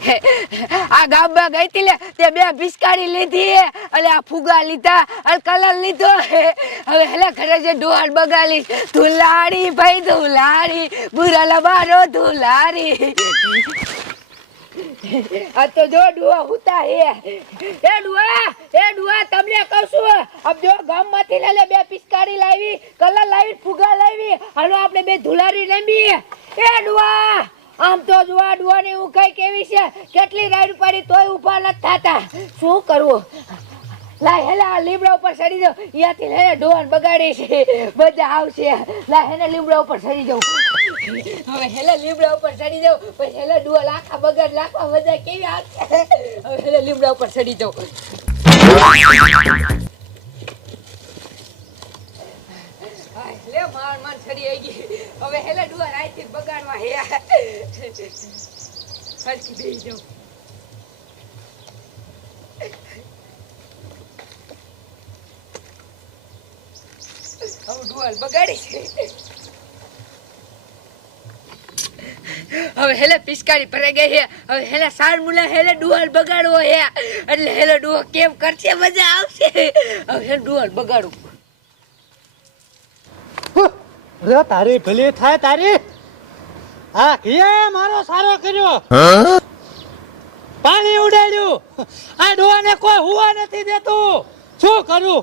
આ ગામમાં ગઈ તી લે, તે બે પિચકારી લીધી અને આ ફુગા લીધા અને કલર લીધો. હવે હેલા ઘરે જે ડોહાર બગાડી ધુલાડી ભાઈ ધુલાડી બુરા લબારો ધુલાડી આ તો જો ડુઆ હુતા હે. એ ડુઆ એ ડુઆ, તમને કહું છું અબ જો ગામમાંથી માંથી લે બે પિસ્કારી લાવી, કલર લાવી, ફુગા લાવી, હાલો આપણે બે ધુલારી રમીએ એ ડુઆ આમ તો જોવા ડુવાની કઈ કેવી છે? કેટલી રાઈડ પડી તોય ઊભા નથી થાતા. શું કરવું? લાય હેલા લીમડા ઉપર ચડી જાવ અહીંયાથી હેને ડોન બગાડી છે. બધા આવશે. લાય હેને લીમડા ઉપર ચડી જાઉં. હવે હેલા, લીમડા ઉપર ચડી જાઉં. પછી હેલે ડુવા લાખા બગાડ લાખા બધા કેવી આવશે? હવે હેલે, લીમડા ઉપર ચડી જાવ માર માર ચડી આવી ગઈ. હવે હેલે ડુઆ રાઈથી બગાડવા હે સરખી બેસી જાવ હવે ડુઆલ બગાડી છે. હવે હેલે પિસ્કારી ભરે ગઈ હે. હવે હેલે સાર મુલા હેલે ડુઆલ બગાડવો હે. એટલે હેલે ડુઓ કેમ કરશે? મજા આવશે. હવે હેલે ડુઆલ બગાડું. રે તારી ભલી થાય તારી? હા એ મારો સારો કર્યો. પાણી ઉડાડ્યું. આ ડોવાને કોઈ હુવા નથી દેતું. શું કરું?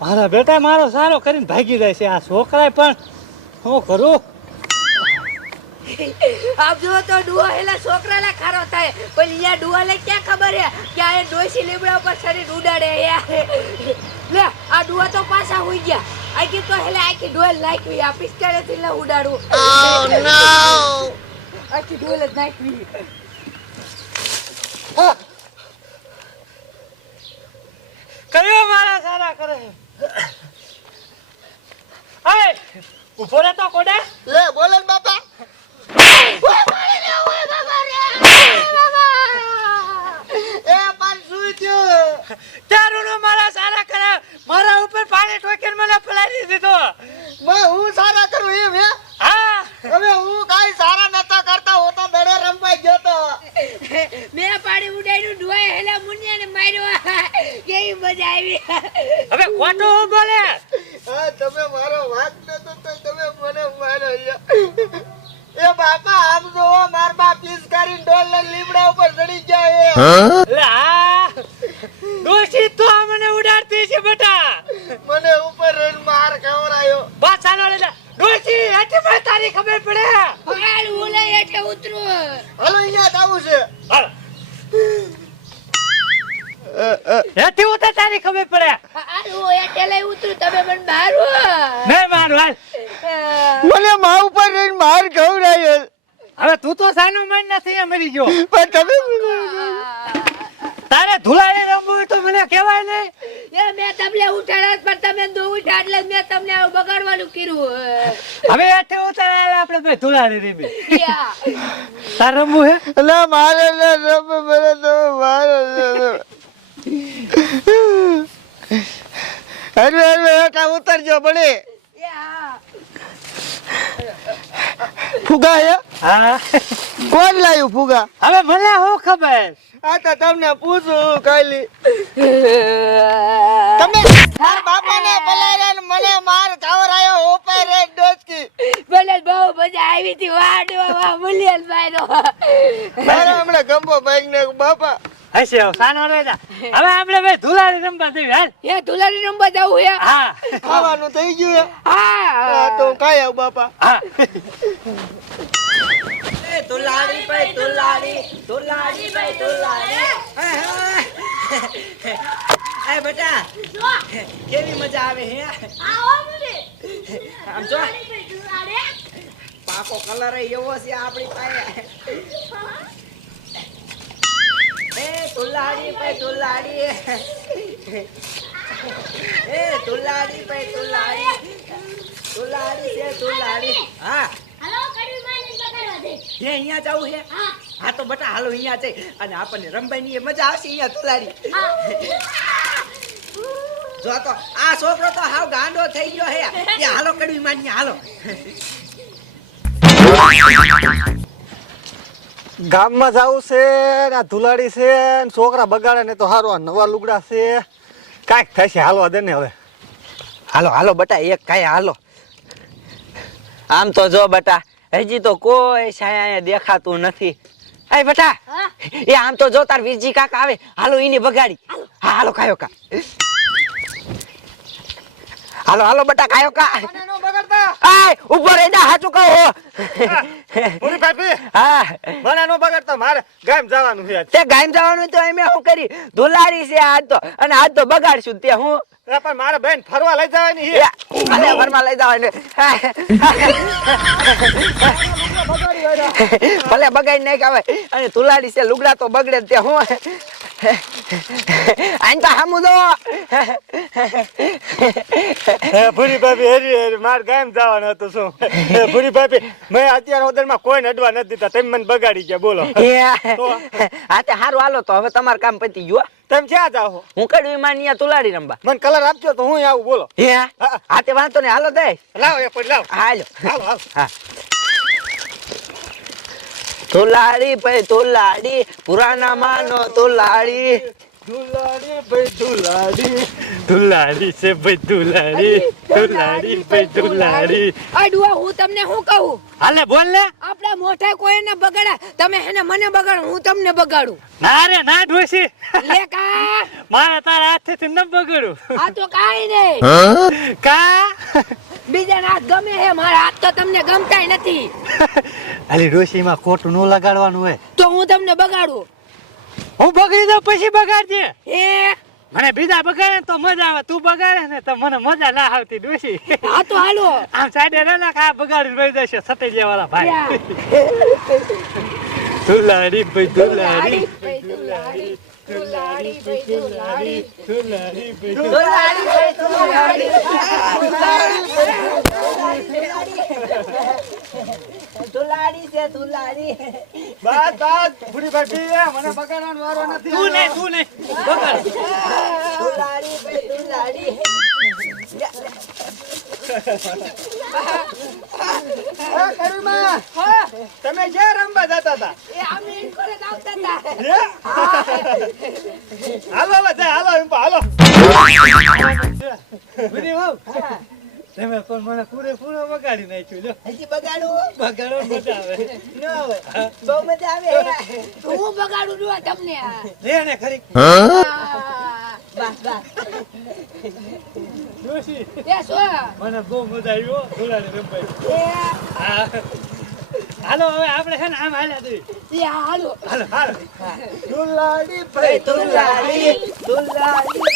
મારા બેટા મારો સારો કરીને ભાગી જાય છે આ છોકરાએ પણ શું કરું? આપ જો તો ડુઆ હેલા છોકરા છોકરાલા ખારો થાય. પણ અહીંયા ડુઆ લે ક્યાં ખબર હે? કે આ ડોસી લીમડા ઉપર શરીર ઉડાડે યાર લે આ ડુઆ તો પાછા હોઈ ગયા. આખી તો હેલા આખી ડોલ નાખવી. આ પિસ્કારેથી લે ઉડાડું ઓ નો આખી ડોલ જ નાખવી કયો મારા સારા કરે છે ઊભો રહે તો કોડે લે બોલે ને બાપા એ પણ શું થયું તારું નો મારા સારા કરે. મારા ઉપર પાણી ઠોકીને મને પલાળી દીધો. મેં હું સારા કરું એમ હે? હા. હવે હું કાઈ સારા નતા કરતા હું તો દડે રમવા ગયો તો. મેં પાણી ઉડાડ્યું ડોએ હેલા મુનિયાને માર્યો. કેવી મજા આવી. હવે ખોટું હું બોલે? હા તમે મારો વાત નતો તો તમે મને માર્યો. એ બાપા આમ જો માર બાપ પીસ કરીને ડોલ લીમડા ઉપર ચડી ગયા એ લે આ ડોશી તો મને ઉડાડતી છે બેટા મને ઉપર રહીને માર ખવડાયો પાછા નો લે ડોશી એટલે મને તારી ખબર પડે હાલ હું લઈ એટલે ઉતરું હાલો અહીંયા જ આવું છે હાલ હેઠી ઉતર તારી ખબર પડે. હાલ હું એટલે લઈ ઉતરું તમે મને મારો. નહીં મારો હાલ. મને મા ઉપર રહીને માર રહ્યો હવે તું તો સાનો મન નથી એ મરી ગયો. પણ તમે તારે ધુલાડી રમવું તો મને કહેવાય ને. એ મેં તમને ઉઠાડ્યા પણ તમે દો ઉઠા એટલે મેં તમને આવું બગાડવાનું કર્યું હવે હેઠી ઉતર આપણે બે ધુલાડી રમી. તાર રમવું હે? એટલે મારે ને મને તો મારો અરે હરવે હેઠા ઉતરજો બળે. ફુગા હે? હા. કોણ લાવ્યું ફુગા? હવે મને હું ખબર? આ તો તમને પૂછું કાલી તમે તાર બાપાને પલાર્યા ને મને માર ખાવરાયો ઉપર રે ડોચકી મને બહુ મજા આવી હતી વાડો વાહ મારા હમણાં ગંબો ને બાપા હશે સાનો રહે હવે આપણે રમવા હાલ. એ ધુલારી રમવા જવું હે? હા. ખાવાનું થઈ ગયું હા? હા. તો આવ બાપા. હા. તુલાડી ભાઈ તુલાડી ભાઈ તુલાડી એ બેટા કેવી મજા આવે હે? આમ જો. પાકો કલર એવો છે આપણી પાસે. એ તુલાડી પે તુલાડી. એ તુલાડી પે તુલાડી. તુલાડી છે તુલાડી. હા. જે અહીંયા જવું હે? હા. તો બટા હાલો અહીંયા જઈ. અને આપણને રમવાની મજા આવશે અહીંયા તુલાડી. જો તો આ છોકરો તો હાવ ગાંડો થઈ ગયો હે. એ હાલો કડવી માની હાલો. ગામમાં જવું છે ને આ ધુલાડી છે ને છોકરા બગાડે ને તો સારું આ નવા લુગડા છે. કાંઈક થશે હાલવા દે ને હવે. હાલો હાલો બટા એક કાંઈ હાલો. આમ તો જો બટા હજી તો કોઈ છાયા અહીંયા દેખાતું નથી. અરે બટા એ આમ તો જો તાર વીરજી કાકા આવે હાલો એને બગાડી. હા હાલો કાયો કા. હાલો હાલો બટા કાયો કા. આય ઉપર એડા હાચું કહો પૂરી પાપી હા. મને નો બગાડતા મારે ગામ જવાનું છે. તે ગામ જવાનું તો એમે હું કરી? ધુલારી છે આજ તો અને આજ તો બગાડશું તે હું. એ પણ મારે બેન ફરવા લઈ જવાની એ, છે અલે ફરવા લઈ જવાની. ભલે બગાડી નાખ આવે અને તુલાડી છે લુગડા તો બગડે તે હું. આઈ તો હામું દો ભૂરી ભાભી હેરી હેરી મારે ગામ જવાનું હતું શું? ભૂરી ભાભી મેં અત્યાર હોદરમાં કોઈને અડવા નથી દીધા. તમે મને બગાડી ગયા બોલો. હા તે હારું હાલો તો હવે તમારું કામ પતી ગયું તમે ક્યાં જાઓ હું કડવી માનિયા તુલાડી રંબા મને કલર આપજો તો હું આવું બોલો. હે. તે વાંધો ને હાલો દે લાવ એ પછી લાવ. હાલો. હાલો હાલો. હા. તુલાડી ભાઈ તુલાડી પુરાના માનો તુલાડી દુલાડી ભાઈ દુલાડી દુલાડી છે ભાઈ તુલાડી દુલાડી ભાઈ દુલાડી અડવા હું તમને શું કહું? હાલે બોલ ને. આપણા મોઢા કોઈને બગાડા તમે એને મને બગાડો હું તમને બગાડું. ના રે ના ઢોસી. લે કા. મારે તારા હાથેથી ન બગાડું. આ તો કાઈ નહીં કા? બીજાના હાથ ગમે હે મારા હાથ તો તમને ગમતાય નથી. અલી ડોસીમાં ખોટું ન લગાડવાનું હોય. તો હું તમને બગાડું. હું બગડી દઉં પછી બગાડજે. એ મને બીજા બગાડે તો મજા આવે. તું બગાડે ને તો મને મજા ના આવતી ડોશી. હા તો હાલો. આમ સાઈડે રહે કા આ રહી જશે સતૈયા વાળા ભાઈ દુલાડી ભાઈ દુલાડી દુલાડી, દુલાડી, ભાઈ. દુલાડી. દુલાડી ભાઈ. તુલાડી છે તુલાડી બસ બસ ભૂરી ભાભી મને બગાડવાનો વારો નથી તું નહીં તું નહીં બગાડ. તુલાડી ભાઈ તુલાડી હા તમે જે રમવા જતા હતા? હાલો હાલો હાલો તમે પણ મને પૂરેપૂરો બગાડી નાખ્યું લો હજી બગાડું? બગાડો મજા આવે. ન આવે. બહુ મજા આવે. હું બગાડું ડુઆ તમને? લે ને ખરી. બસ બસ ડોસી એ શું? મને બહુ મજા આવી હો રમવાય હા. હાલો હવે આપણે છે ને આમ હાલ્યા જઈએ. હાલો. હાલો હાલો. દુલાડી ભાઈ તુલાડી તુલાડી